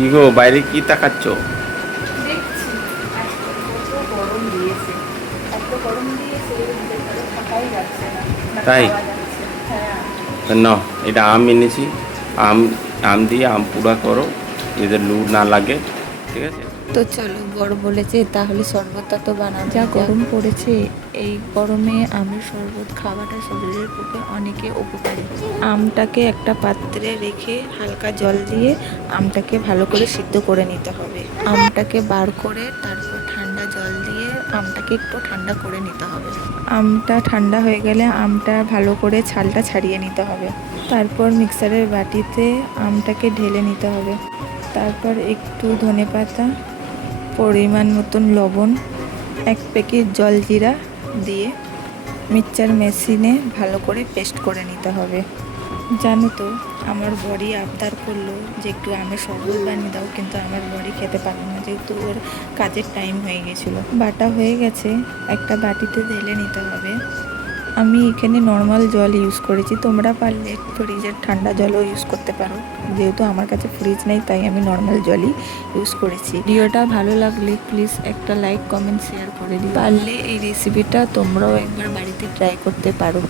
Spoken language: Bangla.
কি গো, বাইরে কি তাকাচ্ছ? দেখছি আজকে কত গরম দিয়েছে, এত গরম দিয়েছে ভেতরে থাকাই যাচ্ছে না, না তাই খাওয়া যাচ্ছে। হ্যাঁ, না, এটা আম এনেছি। আম আম দিয়ে আম পুরা করো, যাতে লু না লাগে। ঠিক আছে। তো চলো, বড় বলেছে তাহলে শরবতটা তো বানানো। যা গরম পড়েছে, এই গরমে আমের শরবত খাওয়াটা শরীরের পক্ষে অনেকে উপকারী। আমটাকে একটা পাত্রে রেখে হালকা জল দিয়ে আমটাকে ভালো করে সিদ্ধ করে নিতে হবে। আমটাকে বার করে তারপর ঠান্ডা জল দিয়ে আমটাকে একটু ঠান্ডা করে নিতে হবে। আমটা ঠান্ডা হয়ে গেলে আমটা ভালো করে ছালটা ছাড়িয়ে নিতে হবে। তারপর মিক্সারের বাটিতে আমটাকে ঢেলে নিতে হবে। তারপর একটু ধনেপাতা, পরিমাণ মতন লবণ, 1 প্যাকেট জলজিরা দিয়ে মিক্সচার মেশিনে ভালো করে পেস্ট করে নিতে হবে। জানো তো, আমার বড়ি আবদার করলো যে একটু আমের শরবত বানিয়ে দাও, কিন্তু আমার বড়ি খেতে পারলো না, যেহেতু ওর কাজের টাইম হয়ে গেছিলো। বাটা হয়ে গেছে, একটা বাটিতে ঢেলে নিতে হবে। আমি এখানে নর্মাল জল ইউজ করেছি, তোমরা পারলে ফ্রিজের ঠান্ডা জলও ইউজ করতে পারো। যেহেতু আমার কাছে ফ্রিজ নেই তাই আমি নর্মাল জলই ইউজ করেছি। ভিডিওটা ভালো লাগলে প্লিজ একটা লাইক, কমেন্ট, শেয়ার করে দিও। পারলে এই রেসিপিটা তোমরাও একবার বাড়িতে ট্রাই করতে পারো।